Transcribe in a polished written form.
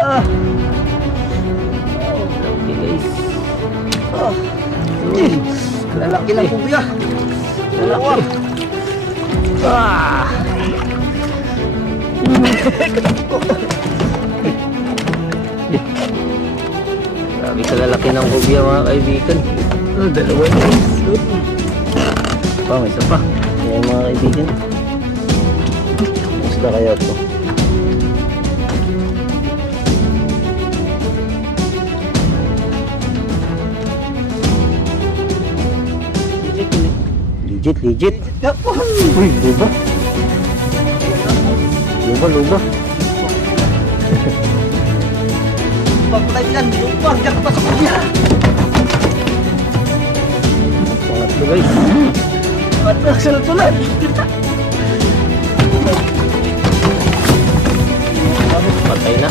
Ah. Oh, okay guys. Ah. Lalaki ng kubya. Lalaki. Ah. Grabe kalalaki ng kubya mga kaibigan. Dalawa na guys. May isa pa. Ayan mga kaibigan. Basta kaya ito. Legit. Uy, luba. Luba. Pagpatay bilang, lupa. Diyan ka pa sa kubya. Pangatlo guys. Pangatlo, sunod-sunod. Patay na.